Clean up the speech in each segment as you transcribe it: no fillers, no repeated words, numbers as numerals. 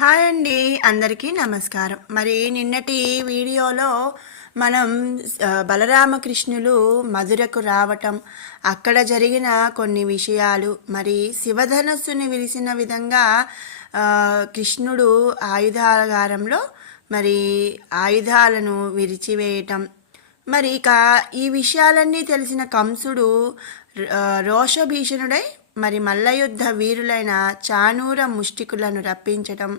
Hi అండి, అందరికీ నమస్కారం. మరి నిన్నటి వీడియోలో మనం బలరామకృష్ణులు మధురకు రావటం, అక్కడ జరిగిన కొన్ని విషయాలు, మరి శివధనస్సుని విరిసిన విధంగా కృష్ణుడు ఆయుధాగారంలో మరి ఆయుధాలను విరిచివేయటం, మరి ఇక ఈ విషయాలన్నీ తెలిసిన కంసుడు రోషభీషణుడై మరి మల్లయుద్ధ వీరులైన చాణూర ముష్టికులను రప్పించటం,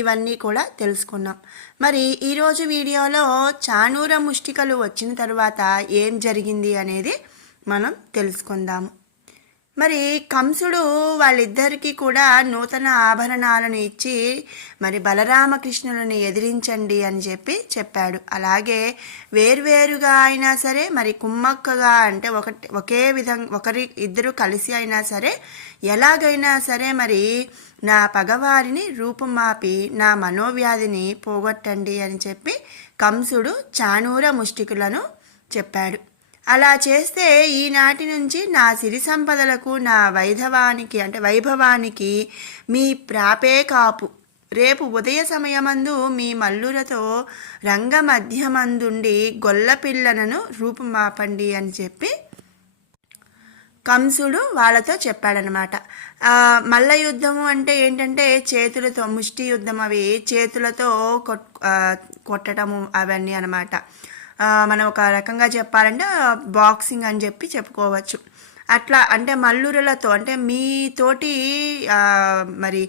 ఇవన్నీ కూడా తెలుసుకున్నాం. మరి ఈరోజు వీడియోలో చాణూర ముష్టికలు వచ్చిన తర్వాత ఏం జరిగింది అనేది మనం తెలుసుకుందాము. మరి కంసుడు వాళ్ళిద్దరికీ కూడా నూతన ఆభరణాలను ఇచ్చి మరి బలరామకృష్ణులను ఎదిరించండి అని చెప్పాడు. అలాగే వేర్వేరుగా అయినా సరే, మరి కుమ్మక్కగా అంటే ఒకే విధంగా ఇద్దరు కలిసి అయినా సరే, ఎలాగైనా సరే మరి నా పగవారిని రూపుమాపి నా మనోవ్యాధిని పోగొట్టండి అని చెప్పి కంసుడు చాణూర ముష్టికులను చెప్పాడు. అలా చేస్తే ఈనాటి నుంచి నా సిరి సంపదలకు, నా వైభవానికి మీ ప్రాపే కాపు. రేపు ఉదయ సమయమందు మీ మల్లులతో రంగ మధ్యమందుండి గొల్లపిల్లలను రూపుమాపండి అని చెప్పి కంసుడు వాళ్ళతో చెప్పాడనమాట. మల్ల యుద్ధము అంటే ఏంటంటే చేతులతో, ముష్టి యుద్ధం, అవి చేతులతో కొట్టడము అవన్నీ అనమాట. మనం ఒక రకంగా చెప్పాలంటే బాక్సింగ్ అని చెప్పుకోవచ్చు. అట్లా అంటే మల్లురలతో, అంటే మీతోటి మరి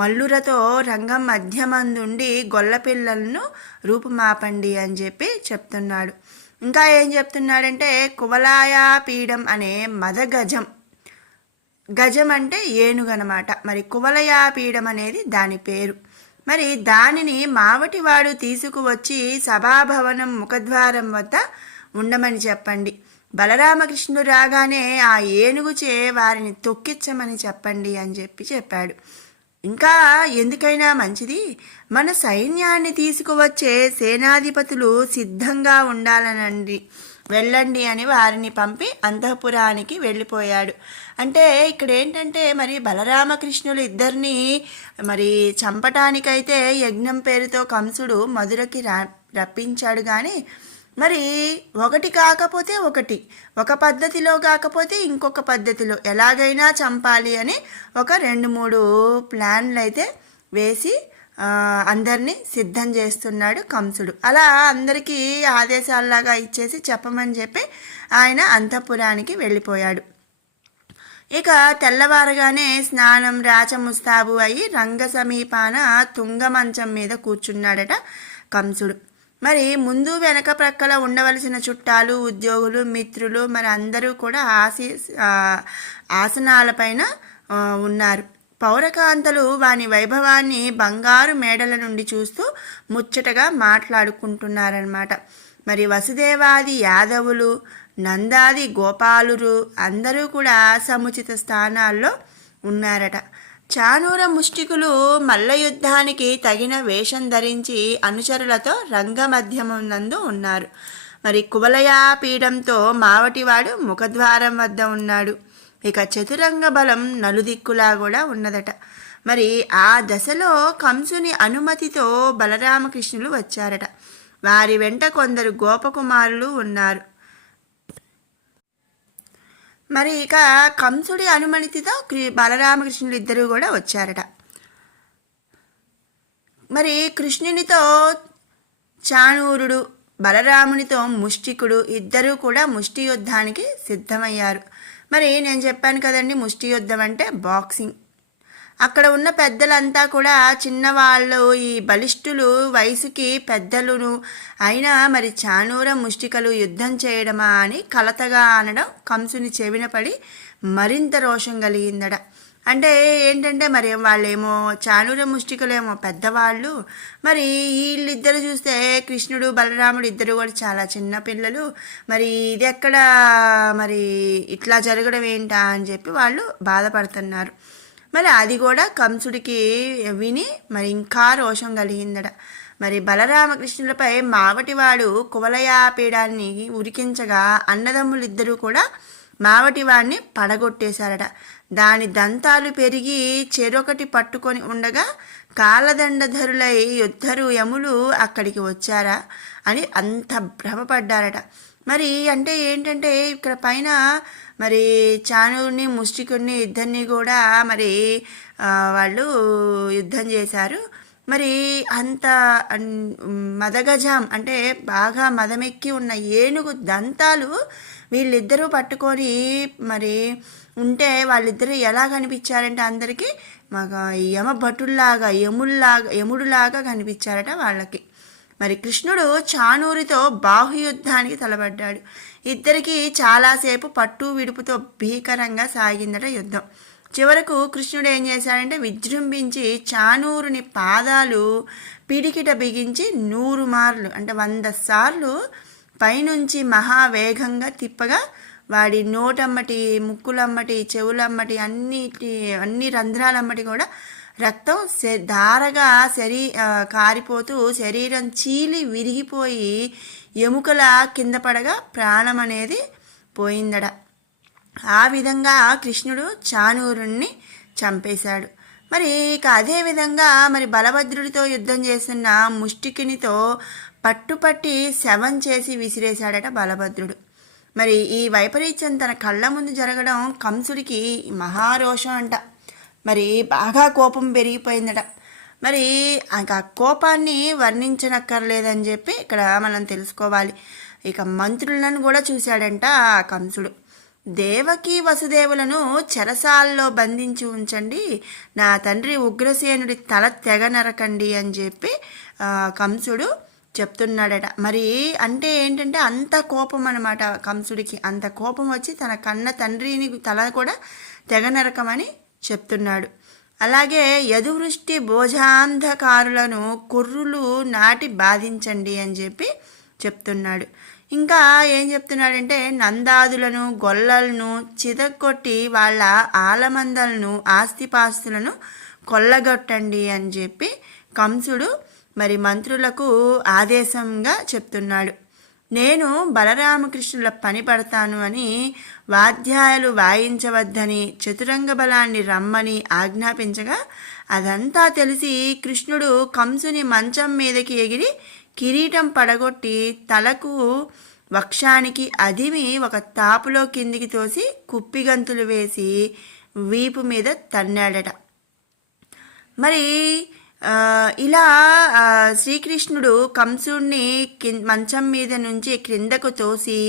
మల్లురతో రంగం మధ్యమందుండి గొల్లపిల్లలను రూపుమాపండి అని చెప్తున్నాడు. ఇంకా ఏం చెప్తున్నాడంటే కువలాయా పీఠం అనే మదగజం, గజం అంటే ఏనుగు అనమాట. మరి కువలయా పీఠం అనేది దాని పేరు. మరి దానిని మావటివాడు తీసుకువచ్చి సభాభవనం ముఖద్వారం వద్ద ఉండమని చెప్పండి. బలరామకృష్ణుడు రాగానే ఆ ఏనుగుచే వారిని తొక్కించమని చెప్పండి అని చెప్పాడు. ఇంకా ఎందుకైనా మంచిది, మన సైన్యాన్ని తీసుకువచ్చే సేనాధిపతులు సిద్ధంగా ఉండాలనండి, వెళ్ళండి అని వారిని పంపి అంతఃపురానికి వెళ్ళిపోయాడు. అంటే ఇక్కడ ఏంటంటే మరి బలరామకృష్ణులు ఇద్దరిని మరి చంపటానికైతే యజ్ఞం పేరుతో కంసుడు మధురకి రప్పించాడు. కానీ మరి ఒకటి కాకపోతే ఒక పద్ధతిలో కాకపోతే ఇంకొక పద్ధతిలో ఎలాగైనా చంపాలి అని ఒక 2-3 ప్లాన్లు అయితే వేసి అందరినీ సిద్ధం చేస్తున్నాడు కంసుడు. అలా అందరికీ ఆదేశాలలాగా ఇచ్చేసి చెప్పమని చెప్పి ఆయన అంతఃపురానికి వెళ్ళిపోయాడు. ఇక తెల్లవారగానే స్నానం రాచముస్తాబు అయి రంగ సమీపాన తుంగమంచం మీద కూర్చున్నాడట కంసుడు. మరి ముందు వెనక ప్రక్కల ఉండవలసిన చుట్టాలు, ఉద్యోగులు, మిత్రులు మరి అందరూ కూడా ఆసనాలపైన ఉన్నారు. పౌరకాంతలు వాని వైభవాన్ని బంగారు మేడల నుండి చూస్తూ ముచ్చటగా మాట్లాడుకుంటున్నారన్నమాట. మరి వసుదేవాది యాదవులు, నందాది గోపాలురు అందరూ కూడా సముచిత స్థానాల్లో ఉన్నారట. చాణూర ముష్టికులు మల్ల యుద్ధానికి తగిన వేషం ధరించి అనుచరులతో రంగమధ్యమునందు ఉన్నారు. మరి కువలయా పీఠంతో మావటివాడు ముఖద్వారం వద్ద ఉన్నాడు. ఇక చతురంగ బలం నలుదిక్కులా కూడా ఉన్నదట. మరి ఆ దశలో కంసుని అనుమతితో బలరామకృష్ణులు వచ్చారట. వారి వెంట కొందరు గోపకుమారులు ఉన్నారు. మరి ఇక కంసుడి అనుమతితో బలరామకృష్ణులు ఇద్దరు కూడా వచ్చారట. మరి కృష్ణునితో చాణూరుడు, బలరామునితో ముష్టికుడు ఇద్దరూ కూడా ముష్టి యుద్ధానికి సిద్ధమయ్యారు. మరి నేను చెప్పాను కదండి, ముష్టి యుద్ధం అంటే బాక్సింగ్. అక్కడ ఉన్న పెద్దలంతా కూడా చిన్నవాళ్ళు, ఈ బలిష్ఠులు, వయసుకి పెద్దలును అయినా మరి చాణూర ముష్టికలు యుద్ధం చేయడమా అని కలతగా అనడం కంసుని చెవిన పడి మరింత రోషం కలిగిందట. అంటే ఏంటంటే మరి వాళ్ళేమో చాణూర ముష్టికలేమో పెద్దవాళ్ళు, మరి వీళ్ళిద్దరు చూస్తే కృష్ణుడు బలరాముడు ఇద్దరు కూడా చాలా చిన్న పిల్లలు. మరి ఇది ఎక్కడ మరి ఇట్లా జరగడం ఏంటా అని చెప్పి వాళ్ళు బాధపడుతున్నారు. మరి అది కూడా కంసుడికి విని మరి ఇంకా రోషం కలిగిందట. మరి బలరామకృష్ణులపై మావటివాడు కువలయాపీడాన్ని ఉరికించగా అన్నదమ్ములిద్దరూ కూడా మావటివాడిని పడగొట్టేశారట. దాని దంతాలు పెరిగి చెరొకటి పట్టుకొని ఉండగా కాలదండధరులై యుద్ధరు యములు అక్కడికి వచ్చారా అని అంత భ్రమపడ్డారట. మరి అంటే ఏంటంటే ఇక్కడ పైన మరి చాణూరుని ముష్టికుడిని ఇద్దరిని కూడా మరి వాళ్ళు యుద్ధం చేశారు. మరి అంత మదగజం అంటే బాగా మదమెక్కి ఉన్న ఏనుగు దంతాలు వీళ్ళిద్దరూ పట్టుకొని మరి ఉంటే వాళ్ళిద్దరూ ఎలా కనిపించారంటే అందరికీ మాకు యమభటుల్లాగా యముడులాగా కనిపించారట వాళ్ళకి. మరి కృష్ణుడు చాణూరితో బాహుయుద్ధానికి తలపడ్డాడు. ఇద్దరికి చాలాసేపు పట్టు విడుపుతో భీకరంగా సాగిందట యుద్ధం. చివరకు కృష్ణుడు ఏం చేశాడంటే విజృంభించి చాణూరుని పాదాలు పిడికిట బిగించి 100 మార్లు అంటే 100 సార్లు పైనుంచి మహావేగంగా తిప్పగా వాడి నోటమ్మటి, ముక్కులమ్మటి, చెవులమ్మటి, అన్ని రంధ్రాలమ్మటి కూడా రక్తం ధారగా కారిపోతూ శరీరం చీలి విరిగిపోయి ఎముకల కింద పడగా ప్రాణం అనేది పోయిందట. ఆ విధంగా కృష్ణుడు చాణూరుణ్ణి చంపేశాడు. మరి ఇక అదేవిధంగా మరి బలభద్రుడితో యుద్ధం చేస్తున్న ముష్టికునితో పట్టుపట్టి శవం చేసి విసిరేశాడట బలభద్రుడు. మరి ఈ వైపరీత్యం తన కళ్ళ ముందు జరగడం కంసుడికి మహారోషం అంట. మరి బాగా కోపం పెరిగిపోయిందట. మరి ఆ కోపాన్ని వర్ణించనక్కర్లేదని చెప్పి ఇక్కడ మనం తెలుసుకోవాలి. ఇక మంత్రులను కూడా చూశాడంట ఆ కంసుడు. దేవకి వసుదేవులను చెరసాల్లో బంధించి ఉంచండి, నా తండ్రి ఉగ్రసేనుడి తల తెగ నరకండి అని చెప్పి కంసుడు చెప్తున్నాడట. మరి అంటే ఏంటంటే అంత కోపం అనమాట కంసుడికి. అంత కోపం వచ్చి తన కన్న తండ్రిని తల కూడా తెగ నరకమని చెప్తున్నాడు. అలాగే యదువృష్టి భోజాంధకారులను కుర్రులు నాటి బాధించండి అని చెప్పి చెప్తున్నాడు. ఇంకా ఏం చెప్తున్నాడంటే నందాదులను గొల్లలను చితగొట్టి వాళ్ళ ఆలమందలను ఆస్తిపాస్తులను కొల్లగొట్టండి అని చెప్పి కంసుడు మరి మంత్రులకు ఆదేశంగా చెప్తున్నాడు. నేను బలరామకృష్ణుల పని పడతాను అని వాద్యాలు వాయించవద్దని చతురంగ బలాన్ని రమ్మని ఆజ్ఞాపించగా అదంతా తెలిసి కృష్ణుడు కంసుని మంచం మీదకి ఎగిరి కిరీటం పడగొట్టి తలకు వక్షానికి అదిమి ఒక తాపులో కిందికి తోసి కుప్పిగంతులు వేసి వీపు మీద తన్నాడట. మరి ఇలా శ్రీకృష్ణుడు కంసుడిని మంచం మీద నుంచి క్రిందకు తోసి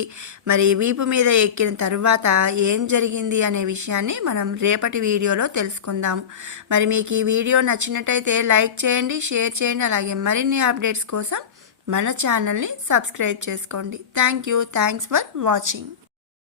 మరి వీపు మీద ఎక్కిన తర్వాత ఏం జరిగింది అనే విషయాన్ని మనం రేపటి వీడియోలో తెలుసుకుందాము. మరి మీకు ఈ వీడియో నచ్చినట్టయితే లైక్ చేయండి, షేర్ చేయండి. అలాగే మరిన్ని అప్డేట్స్ కోసం మన ఛానల్ని సబ్స్క్రైబ్ చేసుకోండి. Thanks for watching.